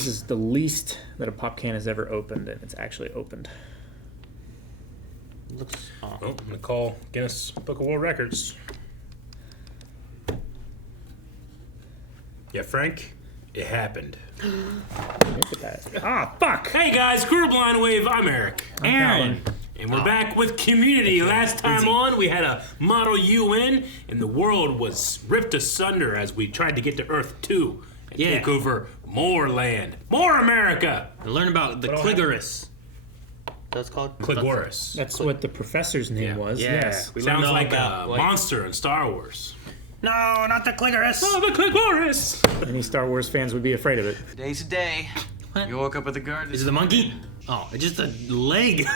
This is the least that a pop can has ever opened, and it's actually opened. Looks. Oh, I'm gonna call Guinness Book of World Records. Yeah, Frank, it happened. Look at that. Ah, fuck! Hey guys, Crew Blind Wave, I'm Eric. Aaron. And we're back with Community. Last time on, we had a Model UN, and the world was ripped asunder as we tried to get to Earth 2 and take over more land. More America! And learn about the Cligoris. That's called? Cligoris. That's what the professor's name was. Yeah. Yes. We Sounds learned all like about, a monster in Star Wars. No, not the Cligoris. Oh, the Cligoris! Any Star Wars fans would be afraid of it. Today's a day. What? You woke up with a guard. Is it the monkey? Oh, it's just a leg.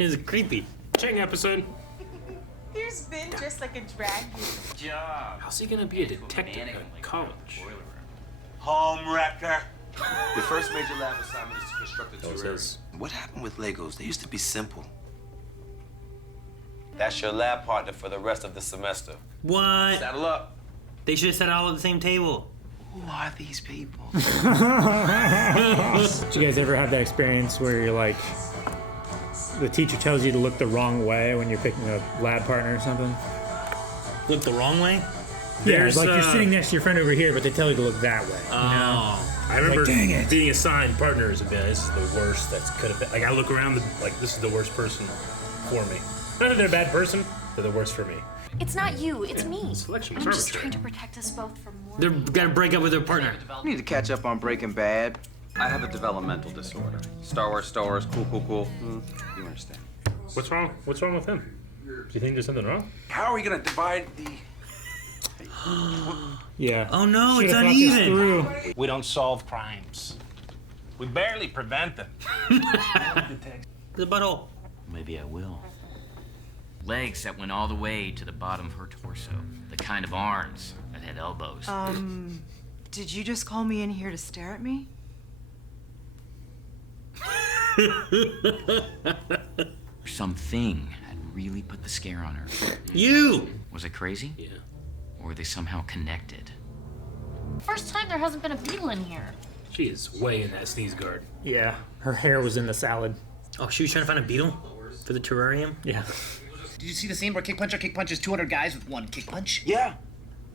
It's creepy. Chang episode. Here's Ben dressed like a drag queen. Job. How's he gonna be a detective at college? Home wrecker. The first major lab assignment is to construct a That was terrarium. his. What happened with Legos? They used to be simple. That's your lab partner for the rest of the semester. What? Saddle up. They should have sat all at the same table. Who are these people? Did you guys ever have that experience where you're like, the teacher tells you to look the wrong way when you're picking a lab partner or something? Look the wrong way? Yeah, it's like you're sitting next to your friend over here, but they tell you to look that way. Oh. I remember Dang it. being assigned partners and being, this is the worst that could have been. Like, I look around, like, this is the worst person for me. Not that they're a bad person, they're the worst for me. It's not you, it's me. Selection I'm was just trying arbitrary. to protect us both from more. They're gonna break up with their partner. You need to catch up on Breaking Bad. I have a developmental disorder. Star Wars, cool. You understand. What's wrong? What's wrong with him? Do you think there's something wrong? How are we gonna divide the... Yeah. Oh no, it's Should've thought this uneven. through. We don't solve crimes. We barely prevent them. The butthole. Maybe I will. Legs that went all the way to the bottom of her torso. The kind of arms that had elbows. Did you just call me in here to stare at me? Something had really put the scare on her. You! Was it crazy? Yeah. Or were they somehow connected? First time there hasn't been a beetle in here. She is way in that sneeze guard. Yeah. Her hair was in the salad. Oh, she was trying to find a beetle for the terrarium? Yeah. Did you see the scene where Kick Puncher kick punches 200 guys with one kick punch? Yeah,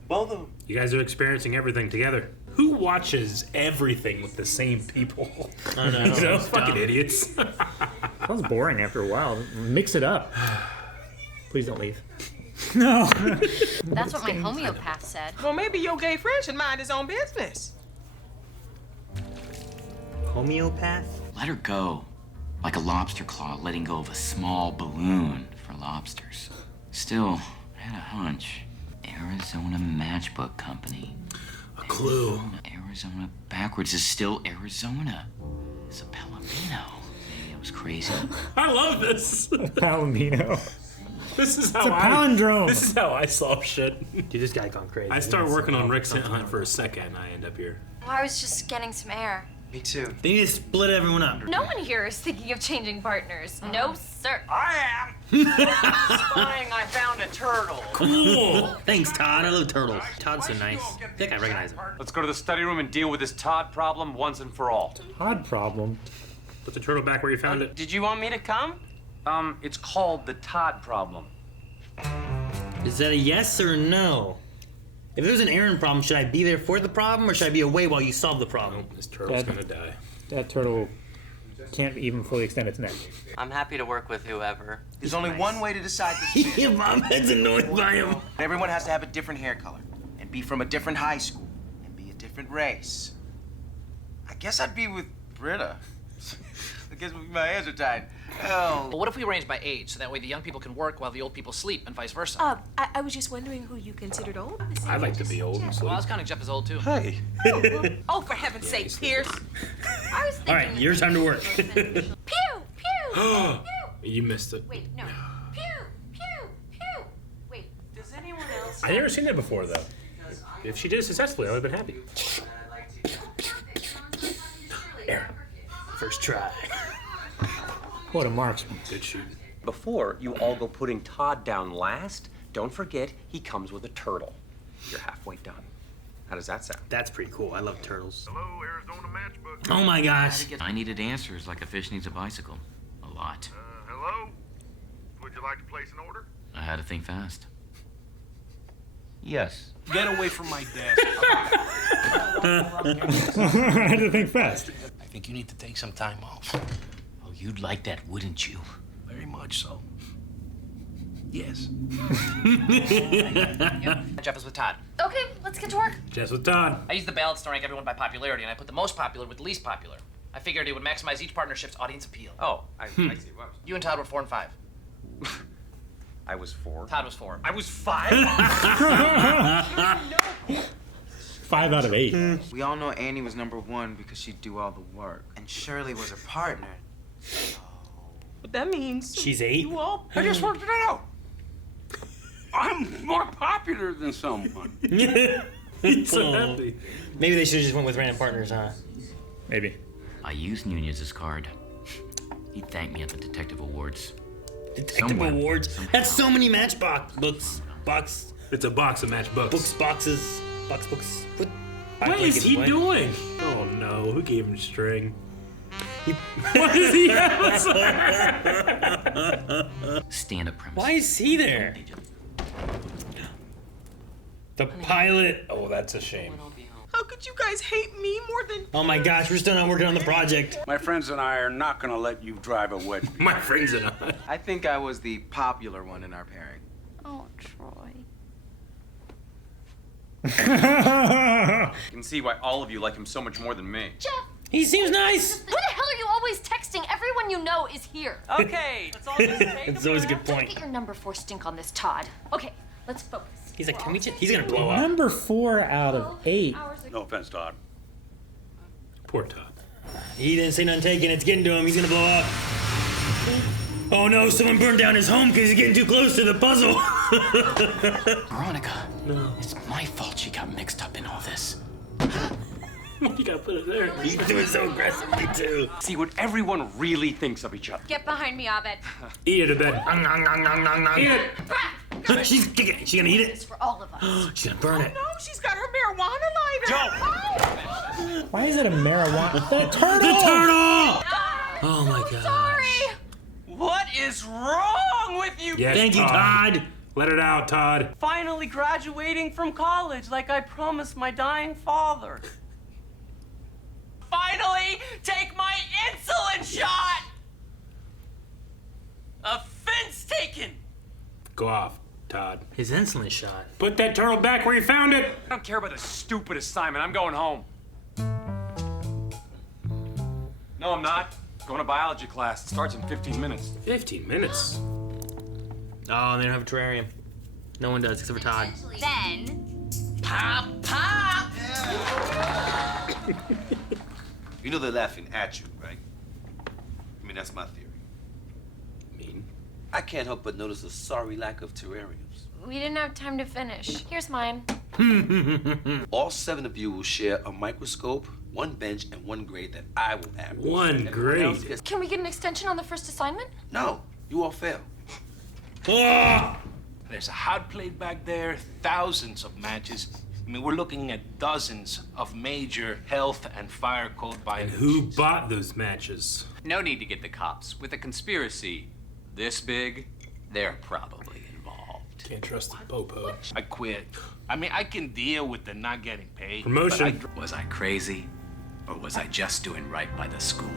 both of them. You guys are experiencing everything together. Who watches everything with the same people? I know. You know, It's fucking dumb. idiots. Sounds boring after a while. Mix it up. Please don't leave. No. That's what my homeopath said. Well, maybe your gay friend should mind his own business. Homeopath? Let her go. Like a lobster claw letting go of a small balloon for lobsters. Still, I had a hunch. Arizona Matchbook Company. A clue. Arizona backwards is still Arizona. It's a Palomino. Maybe I was crazy. I love this. Palomino. This is how It's a palindrome. This is how I solve shit. Dude, this guy gone crazy. I start working on Rick's Hunt for a second, and I end up here. Well, I was just getting some air. Me too. They need to split everyone up. No one here is thinking of changing partners. No, sir. I am. Spying, I found a turtle. Cool. Thanks, Todd. I love turtles. Todd's so nice. I think I recognize him. Let's go to the study room and deal with this Todd problem once and for all. Odd problem. Put the turtle back where you found it. Did you want me to come? It's called the Todd problem. Is that a yes or a no? If there's an Aaron problem, should I be there for the problem or should I be away while you solve the problem? This turtle's Dad. gonna die. That turtle can't even fully extend its neck. I'm happy to work with whoever. There's only one way to decide this. Your mom head's annoyed by him. Everyone has to have a different hair color, and be from a different high school, and be a different race. I guess I'd be with Britta. I guess my hands are tied. Hell. But what if we arrange by age, so that way the young people can work while the old people sleep, and vice versa? I was just wondering who you considered old. I'd like to be old and Well, I sleep. was counting Jeff as old, too. Hey. Oh, for heaven's sake, Pierce. I was thinking. All right, your time to work. Pew, pew, pew. You missed it. Wait, no. Pew, pew, pew. Wait. Does anyone else? I've never seen that before, though. If she did it successfully, I would have been happy. Aaron, first try. What a marksman. Good shooting. Before you all go putting Todd down last, don't forget he comes with a turtle. You're halfway done. How does that sound? That's pretty cool. I love turtles. Hello, Arizona Matchbook. Oh my gosh. I needed answers like a fish needs a bicycle. A lot. Hello? Would you like to place an order? I had to think fast. Yes. Get away from my desk. I had to think fast. I think you need to take some time off. Oh, you'd like that, wouldn't you? Very much so. Yes. Jeff is with Todd. Okay, let's get to work. Just with Todd. I used the balance to rank everyone by popularity, and I put the most popular with the least popular. I figured it would maximize each partnership's audience appeal. Oh, I see. Wow. You and Todd were 4 and 5. I was 4. Todd was 4. I was 5? 5 out of 8. We all know Annie was number 1 because she'd do all the work. And Shirley was her partner. But that means She's 8? you all. I just worked it out. I'm more popular than someone. He's so happy. Maybe they should have just went with random partners, huh? Maybe. I used Nunez's card. He thanked me at the detective awards. Detective Somewhere. Awards. Somehow. That's so many Matchbox books. It's a box of matchbooks. Boxes. Books. What is he doing? Oh no, who gave him string? What is he have? Stand-up premise. Why is he there? The pilot. Oh, that's a shame. How could you guys hate me more than? Oh my gosh, we're still not working on the project. My friends and I are not gonna let you drive a wedge. My friends and I. I think I was the popular one in our pairing. Oh, Troy. You can see why all of you like him so much more than me. Jeff, He seems nice. who the hell are you always texting? Everyone you know is here. Okay, let's all just take It's always a good Don't point. get your number 4 stink on this, Todd. Okay, let's focus. He's like, can we just, he's gonna blow up. Number 4 out of 8. No offense, Todd. Poor Todd. He didn't say nothing taken. It's getting to him. He's gonna blow up. Oh no, someone burned down his home because he's getting too close to the puzzle. Veronica. No. It's my fault she got mixed up in all this. You gotta put it there. He's doing so aggressively too. See what everyone really thinks of each other. Get behind me, Abed. Eat it, Abed. Eat it. She's gonna eat This it. is for all of us. She's gonna burn it. No, she's got her marijuana lighter. Why is it a marijuana? The turtle! The turtle! Oh my god. Sorry. What is wrong with you? Yes, Thank you, Todd. Let it out, Todd. Finally graduating from college like I promised my dying father. Finally, take my insulin shot! Offense taken! Go off, Todd. His insulin shot. Put that turtle back where you found it. I don't care about this stupid assignment. I'm going home. No, I'm not. Going to biology class. It starts in 15 minutes. 15 minutes. Oh, they don't have a terrarium. No one does except for Todd. Then. Pop, pop! You know they're laughing at you, right? I mean, that's my theory. Mean. I can't help but notice a sorry lack of terrariums. We didn't have time to finish. Here's mine. All 7 of you will share a microscope, 1 bench, and 1 grade that I will have. One Everyone else grade. gets- Can we get an extension on the first assignment? No, you all fail. Ah! There's a hot plate back there, thousands of matches. I mean, we're looking at dozens of major health and fire code And violations. who bought those matches? No need to get the cops. With a conspiracy this big, they're probably involved. Can't trust the popo. I quit. I mean, I can deal with the not getting paid. Promotion. but Was I crazy? Or was I just doing right by the school?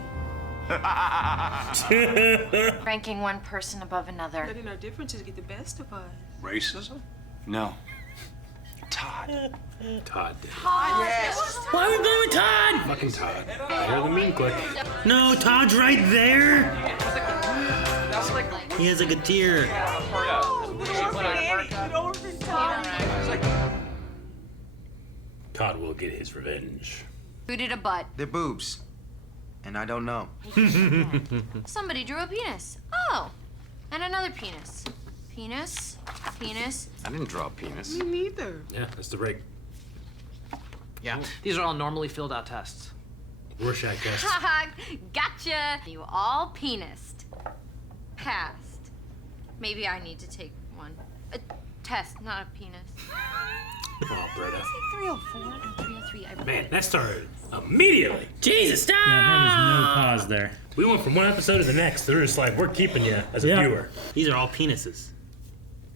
Ranking one person above another. Letting our differences get the best of us. Racism? No. Todd. Todd. Yes. Why are we blaming Todd? Fucking Todd. I hear the mean click. No, Todd's right there. He has like a tear. Todd will get his revenge. Who did a butt? They're boobs. And I don't know. Somebody drew a penis. Oh. And another penis. Penis. Penis. I didn't draw a penis. Me neither. Yeah, that's the break. Yeah, these are all normally filled out tests. Rorschach test. Haha, gotcha. You all penised. Passed. Maybe I need to take one. A test, not a penis. Oh, Britta. It's like 304 or 303. I Man, that started immediately. Jesus, stop! Yeah, there's no pause there. We went from one episode to the next. They're just like, we're keeping you as a viewer. These are all penises.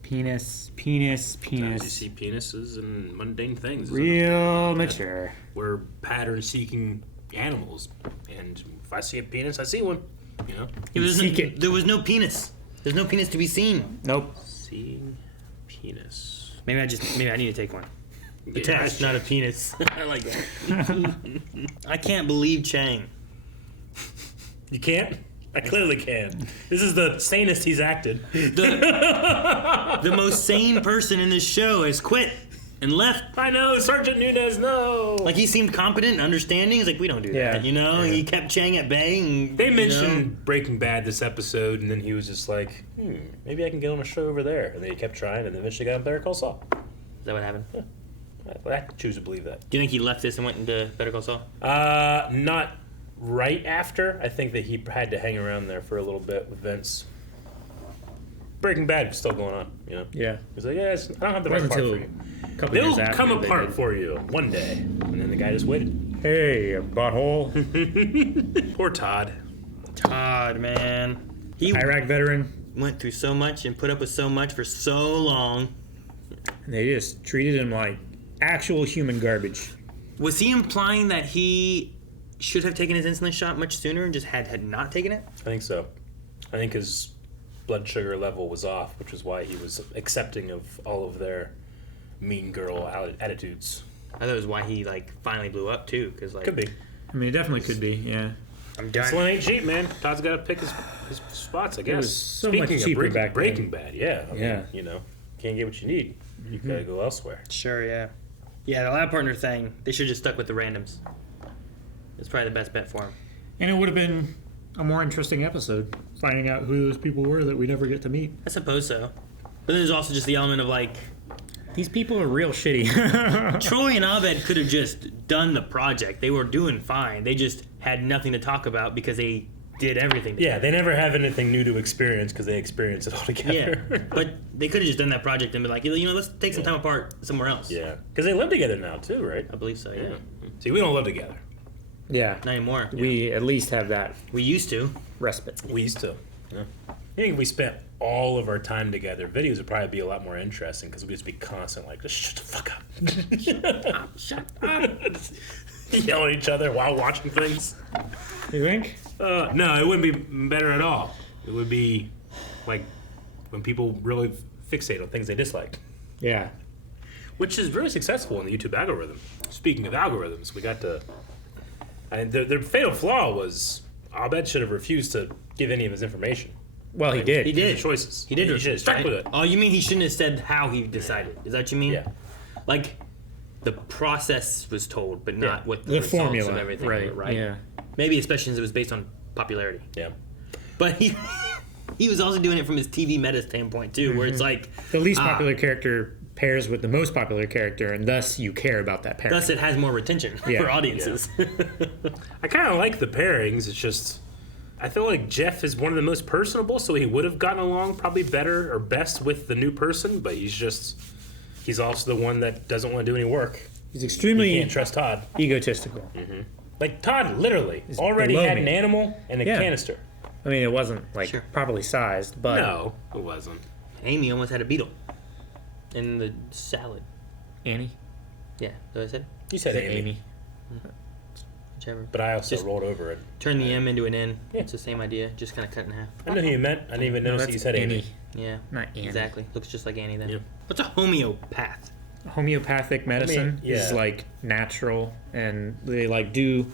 Penis. Sometimes you see penises and mundane things. Real mature. We're pattern-seeking animals, and if I see a penis, I see one. You know. There was no penis. There's no penis to be seen. Nope. Seeing penis. Maybe I need to take one. A Yeah, test, not a penis. I like that. I can't believe Chang. You can't? I clearly can. This is the sanest he's acted. The most sane person in this show has quit and left. I know, Sergeant Nunez, no. Like, he seemed competent and understanding. He's like, we don't do that, you know? Yeah. He kept Chang at bay. And, They mentioned Breaking Bad this episode, and then he was just like, maybe I can get on a show over there. And then he kept trying, and then eventually got on Better Call Saul. Is that what happened? Yeah. I choose to believe that. Do you think he left this and went into Better Call Saul? Not right after. I think that he had to hang around there for a little bit with Vince. Breaking Bad was still going on, you know? Yeah. He's like, I don't have the right part for you. They'll come apart for you one day. And then the guy just waited. Hey, butthole. Poor Todd. Todd, man. He Iraq veteran. went through so much and put up with so much for so long. And they just treated him like actual human garbage. Was he implying that he should have taken his insulin shot much sooner and just had not taken it? I think so. I think his blood sugar level was off, which is why he was accepting of all of their mean girl attitudes. I thought it was why he finally blew up too, because Could be. I mean, it definitely could be, yeah. I'm done. Insulin ain't cheap, man. Todd's got to pick his spots, I guess. It was so Speaking much of cheaper back then. Breaking Bad, yeah. I mean, Yeah. you know, can't get what you need. You gotta go elsewhere. Sure, yeah. Yeah, the lab partner thing, they should have just stuck with the randoms. It's probably the best bet for him. And it would have been a more interesting episode, finding out who those people were that we never get to meet. I suppose so. But then there's also just the element of these people are real shitty. Troy and Abed could have just done the project. They were doing fine. They just had nothing to talk about because they did everything. Yeah, they never have anything new to experience because they experience it all together. Yeah, but they could have just done that project and been like, you know, let's take some time apart somewhere else. Yeah, because they live together now too, right? I believe so, yeah. See, we don't live together. Yeah. Not anymore. We at least have that. We used to. Respite. We used to. Yeah. I think if we spent all of our time together, videos would probably be a lot more interesting because we'd just be constant just shut the fuck up. Shut up. Yelling at each other while watching things. You think? No, it wouldn't be better at all. It would be like when people really fixate on things they dislike. Yeah. Which is very successful in the YouTube algorithm. Speaking of algorithms, we got to... And their fatal flaw was Abed should have refused to give any of his information. Well, he did. He did. Choices. He did. He should have stuck with it. Oh, you mean he shouldn't have said how he decided? Is that what you mean? Yeah. Like, the process was told, but not what the results formula. of everything Right. were, right? Yeah. Maybe especially since it was based on popularity. Yeah. But he was also doing it from his TV meta standpoint, too, where it's like... The least popular character pairs with the most popular character, and thus you care about that pairing. Thus it has more retention for audiences. Yeah. I kind of like the pairings. It's just... I feel like Jeff is one of the most personable, so he would have gotten along probably better or best with the new person, but he's also the one that doesn't want to do any work. He's extremely You can't trust Todd. egotistical. Mm-hmm. Like Todd literally He's already below had me. an animal and a Yeah. canister. I mean, it wasn't properly sized, but No, it wasn't. Amy almost had a beetle in the salad. Annie. Yeah, is that what I said? You said Amy. Whichever. But I also Just rolled over it. Turn the M into an N. Yeah. It's the same idea, just kind of cut in half. I know who you meant. I didn't even No, notice that that's you said Amy. Yeah. Not Annie. Exactly. Looks just like Annie then. Yeah. What's a homeopath? Homeopathic medicine is yeah. natural, and they do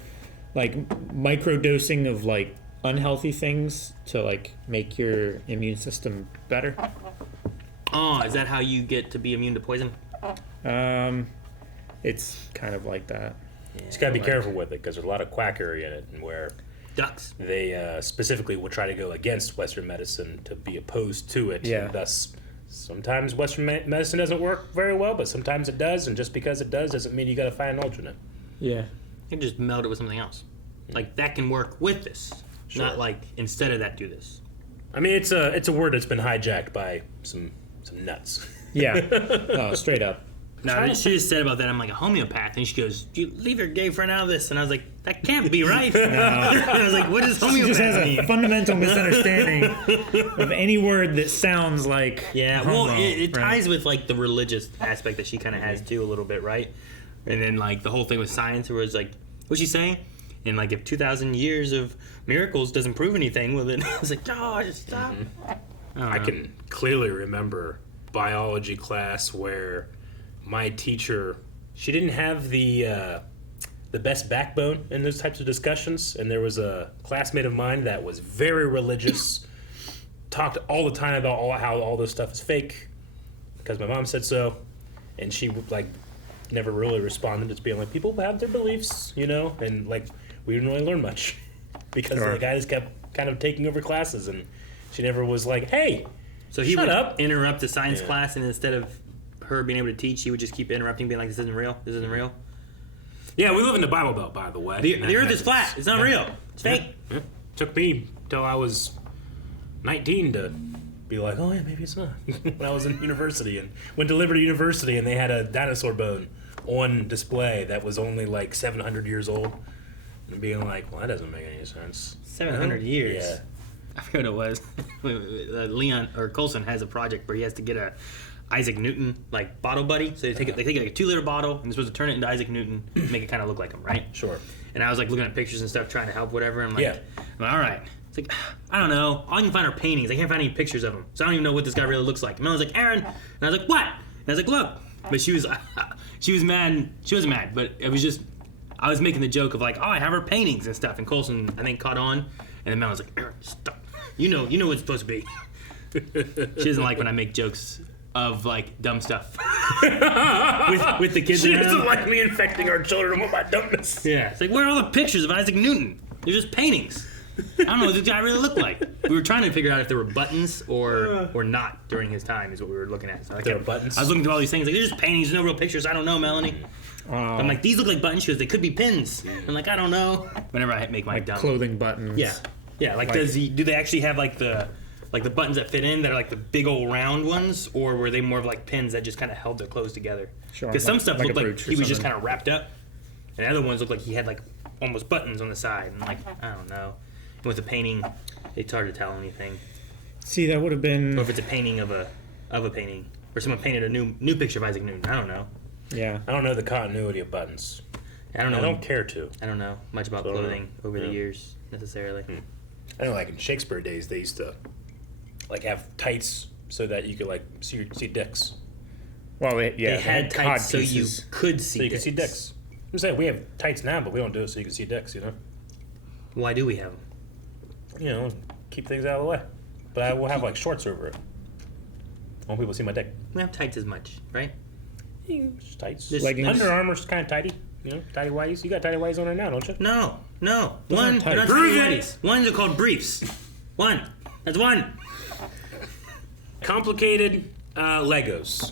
micro dosing of unhealthy things to make your immune system better. Oh, is that how you get to be immune to poison? It's kind of like that. You just gotta be careful with it because there's a lot of quackery in it, and where ducks they specifically will try to go against Western medicine to be opposed to it. Yeah. Thus, sometimes Western medicine doesn't work very well, but sometimes it does, and just because it does doesn't mean you gotta find an alternate. Yeah. You can just meld it with something else. That can work with this, not instead of that do this. I mean, it's a word that's been hijacked by some nuts. Yeah. Oh, straight up. No, she just said about that, I'm like a homeopath, and she goes, "You leave your gay friend out of this," and I was like, "That can't be right." I was like, "What does homeopath She just has mean?" a fundamental misunderstanding of any word that sounds like well, it right? ties with like the religious aspect that she kind of has too a little bit, right? And then like the whole thing with science, where it's like, what's she saying? And like, if 2,000 years of miracles doesn't prove anything, well then I was like, "Oh, just stop." I can clearly remember biology class where my teacher, she didn't have the best backbone in those types of discussions, and there was a classmate of mine that was very religious, talked all the time about how all this stuff is fake because my mom said so, and she like never really responded, just being like, people have their beliefs, you know, and like we didn't really learn much because the guys kept kind of taking over classes, and she never was like, "Hey, so he shut would up." interrupt the science class, and instead of her being able to teach, he would just keep interrupting, being like, "This isn't real. This isn't real." Yeah, we live in the Bible Belt, by the way. The Earth is flat. It's not real. It's fake. Yeah. Took me till I was 19 to be like, "Oh yeah, maybe it's not." When I was in university and went to Liberty University, and they had a dinosaur bone on display that was only like 700 years old, and being like, "Well, that doesn't make any sense." 700 years. Yeah. I forget what it was. Leon or Coulson has a project where he has to get a Isaac Newton like bottle buddy. So they take like a 2-liter bottle and they're supposed to turn it into Isaac Newton, make it kind of look like him, right? Sure. And I was like looking at pictures and stuff, trying to help, whatever. I'm like, I'm like, all right. It's like, I don't know. All I can find are paintings. I can't find any pictures of him, so I don't even know what this guy really looks like. And I was like, Aaron, and I was like, what? And I was like, look. But she was mad. She wasn't mad, but it was just, I was making the joke of like, oh, I have her paintings and stuff. And Coulson, I think, caught on, and the man was like, Aaron, stop. You know what it's supposed to be. She doesn't like when I make jokes of like dumb stuff with the kids. She around. doesn't like me infecting our children with my dumbness. Yeah, it's like, where are all the pictures of Isaac Newton? They're just paintings. I don't know what this guy really looked like. We were trying to figure out if there were buttons or not during his time is what we were looking at. So There were buttons? I was looking through all these things like, they're just paintings, there's no real pictures. I don't know, Melanie. I'm like, these look like buttons. She goes, they could be pins. I'm like, I don't know. Whenever I make my dumb clothing buttons. Yeah. Like, do they actually have like the buttons that fit in that are like the big old round ones, or were they more of like pins that just kind of held their clothes together? Sure. Because some stuff looked like brooch or he was just something. kind of wrapped up, and the other ones looked like he had like almost buttons on the side. And like, I don't know. And with the painting, it's hard to tell anything. See, that would have been. Or if it's a painting of a painting, or someone painted a new picture of Isaac Newton. I don't know. Yeah. I don't know the continuity of buttons. I don't know. I don't care to. I don't know much about clothing over the years necessarily. I know, like in Shakespeare days, they used to like have tights so that you could like see dicks. Well, they had tights so you could see so you could see dicks. I'm saying we have tights now, but we don't do it so you can see dicks. You know. Why do we have them? You know, keep things out of the way. But I will have like shorts over it. I want people to see my dick. We have tights as much, right? Just tights. Leggings. Under Armour's kind of tighty. You know, tighty whities. You got tighty whities on there now, don't you? No. Those One, aren't they're not tights. tighty whities. Ones are called briefs. One. That's one. Complicated Legos.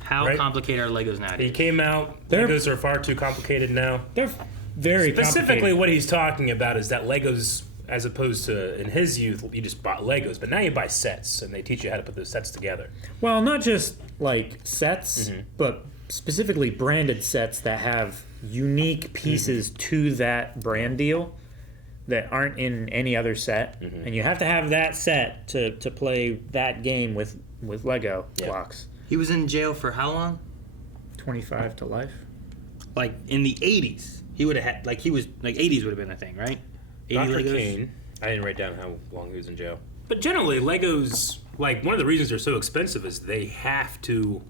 How Right? complicated are Legos nowadays? He came out. They're- Legos are far too complicated now. They're very Specifically, complicated. what he's talking about is that Legos, as opposed to in his youth, you just bought Legos, but now you buy sets, and they teach you how to put those sets together. Well, not just like sets, but specifically branded sets that have unique pieces to that brand deal that aren't in any other set, and you have to have that set to play that game with Lego blocks. He was in jail for how long? 25 to life. Like in the 80s. He would have had, like, he was, like, 80s would have been a thing, right? 80 Dr. Legos? Kane. I didn't write down how long he was in jail. But generally, Legos, like, one of the reasons they're so expensive is they have to,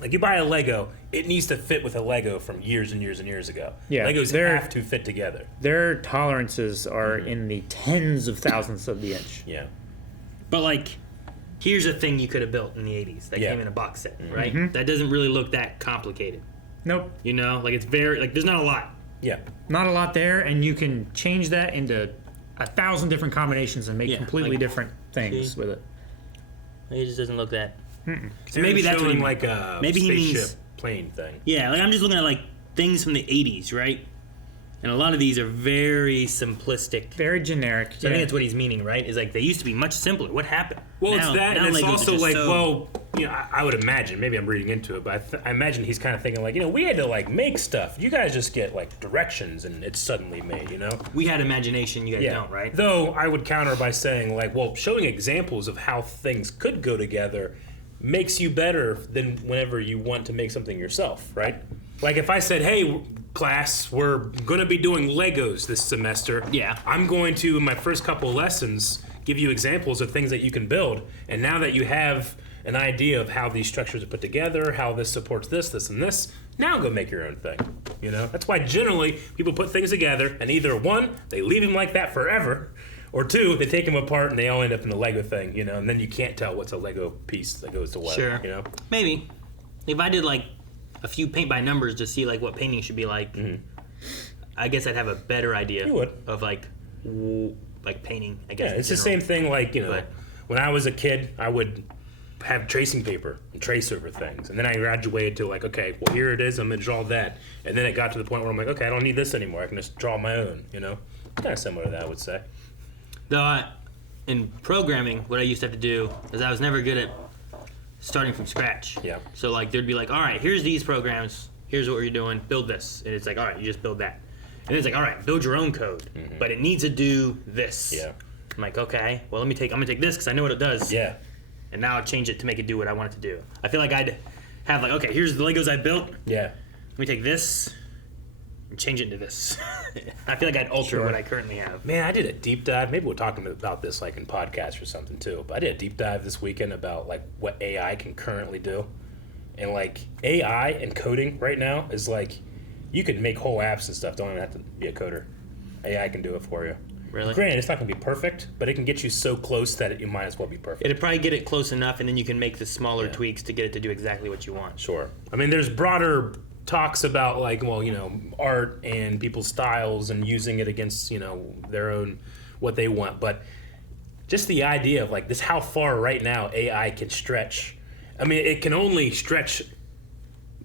like, you buy a Lego, it needs to fit with a Lego from years and years and years ago. Yeah, Legos they're- have to fit together. Their tolerances are in the tens of thousands of the inch. Yeah. But, like, here's a thing you could have built in the 80s that came in a box set, right? That doesn't really look that complicated. Nope. You know? Like, it's very, like, there's not a lot. Yeah. Not a lot there, and you can change that into 1,000 different combinations and make Yeah, completely like- different things with it. It just doesn't look that. So maybe that's what he like a maybe he spaceship means plane thing. Yeah, like I'm just looking at like things from the 80s, right? And a lot of these are very simplistic. Very generic. So I think that's what he's meaning, right? Is like they used to be much simpler. What happened? Well, Now- it's that, now and it's Legos are also just like, so- well, I would imagine, maybe I'm reading into it, but I imagine he's kind of thinking like, we had to like make stuff. You guys just get like directions and it's suddenly made, We had imagination, you guys don't, right? Though I would counter by saying like, well, showing examples of how things could go together makes you better than whenever you want to make something yourself, right? Like if I said, hey, class, we're going to be doing Legos this semester. Yeah. I'm going to, in my first couple lessons, give you examples of things that you can build. And now that you have an idea of how these structures are put together, how this supports this, and this, now go make your own thing. That's why generally people put things together and either one, they leave them like that forever, or two, they take them apart and they all end up in a Lego thing, and then you can't tell what's a Lego piece that goes to what, Sure. Maybe. If I did like a few paint by numbers to see like what painting should be like, I guess I'd have a better idea of like painting, I guess. Yeah, it's the same thing like, when I was a kid, I would have tracing paper and trace over things. And then I graduated to like, okay, well, here it is, I'm going to draw that. And then it got to the point where I'm like, okay, I don't need this anymore. I can just draw my own, It's kind of similar to that, I would say. Though in programming, what I used to have to do is I was never good at starting from scratch. Yeah. So like there'd be like, all right, here's these programs, here's what you're doing, build this. And it's like, all right, you just build that. And it's like, all right, build your own code, but it needs to do this. Yeah. I'm like, okay, well I'm gonna take this because I know what it does. Yeah. And now I'll change it to make it do what I want it to do. I feel like I'd have like, okay, here's the Legos I built. Yeah. Let me take this and change it into this. I feel like I'd alter what I currently have. Man, I did a deep dive. Maybe we'll talk about this like in podcasts or something too. But I did a deep dive this weekend about like what AI can currently do. And like AI and coding right now is like, you can make whole apps and stuff. Don't even have to be a coder. AI can do it for you. Really? Granted, it's not going to be perfect, but it can get you so close that you might as well be perfect. It'd probably get it close enough, and then you can make the smaller tweaks to get it to do exactly what you want. Sure. I mean, there's broader talks about like, well, art and people's styles and using it against, their own, what they want. But just the idea of like this, how far right now AI can stretch. I mean, it can only stretch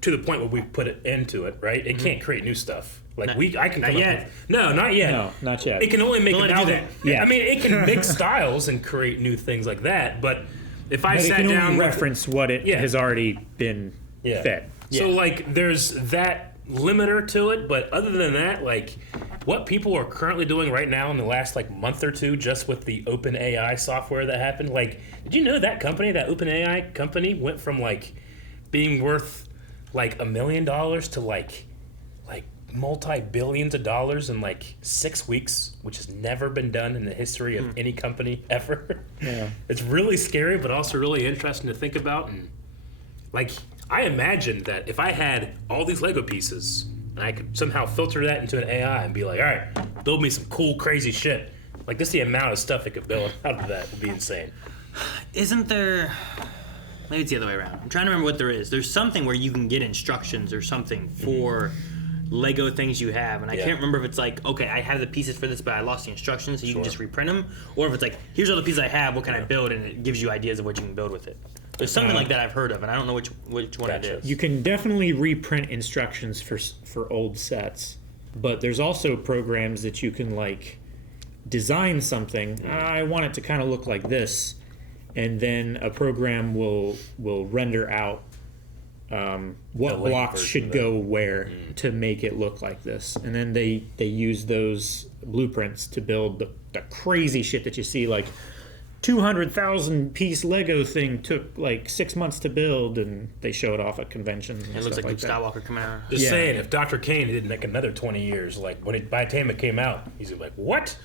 to the point where we put it into it, right? It can't create new stuff. Like I can come not yet. up with, no, not yet. No, not yet. It can only make Don't it let it do now. that. Yeah. I mean, it can mix styles and create new things like that. But if I But sat it can down, only with- reference what it has already been fed. So like, there's that limiter to it. But other than that, like, what people are currently doing right now in the last like month or two, just with the OpenAI software that happened. Like, did you know that company, that OpenAI company, went from like being worth like $1 million to like multi-billions of dollars in like 6 weeks, which has never been done in the history of any company ever. Yeah. It's really scary, but also really interesting to think about. And like, I imagined that if I had all these Lego pieces and I could somehow filter that into an AI and be like, all right, build me some cool, crazy shit. Like, just the amount of stuff it could build out of that would be insane. Isn't there... Maybe it's the other way around. I'm trying to remember what there is. There's something where you can get instructions or something for Lego things you have, and I can't remember if it's like, okay, I have the pieces for this, but I lost the instructions, so you can just reprint them, or if it's like, here's all the pieces I have, what can I build, and it gives you ideas of what you can build with it. There's something like that I've heard of, and I don't know which one it is. You can definitely reprint instructions for old sets, but there's also programs that you can like design something. I want it to kind of look like this, and then a program will render out what blocks should go where to make it look like this, and then they use those blueprints to build the crazy shit that you see, like 200,000 piece Lego thing took like 6 months to build, and they show it off at conventions. And it looks like Luke that. Skywalker coming out. Just saying, if Dr. Kane didn't make another 20 years, like by the time it came out, he's like, what?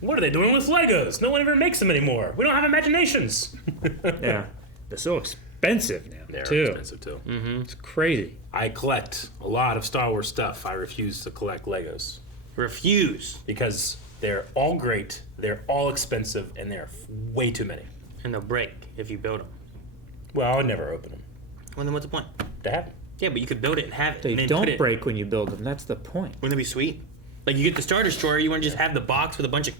What are they doing with Legos? No one ever makes them anymore. We don't have imaginations. Yeah, they're so expensive now. They're too. expensive too. It's crazy. I collect a lot of Star Wars stuff. I refuse to collect Legos. Refuse? Because they're all great, they're all expensive, and they're way too many. And they'll break if you build them. Well, I would never open them. Well, then what's the point? To have them. Yeah, but you could build it and have it. They and then don't put it, break when you build them. That's the point. Wouldn't that be sweet? Like, you get the Star Destroyer, you want to just have the box with a bunch of...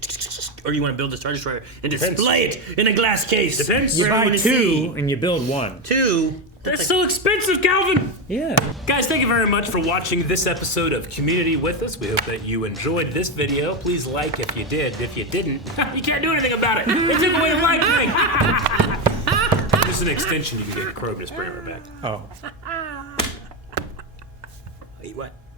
Or you want to build the Star Destroyer and display it in a glass case. Depends. You for buy everyone to two see. and you build one. Two? They're so expensive, Calvin! Yeah. Guys, thank you very much for watching this episode of Community with us. We hope that you enjoyed this video. Please like if you did. If you didn't, you can't do anything about it. They took away the like thing. This is an extension. You can get a crowed and spray right back. Oh. Eat what?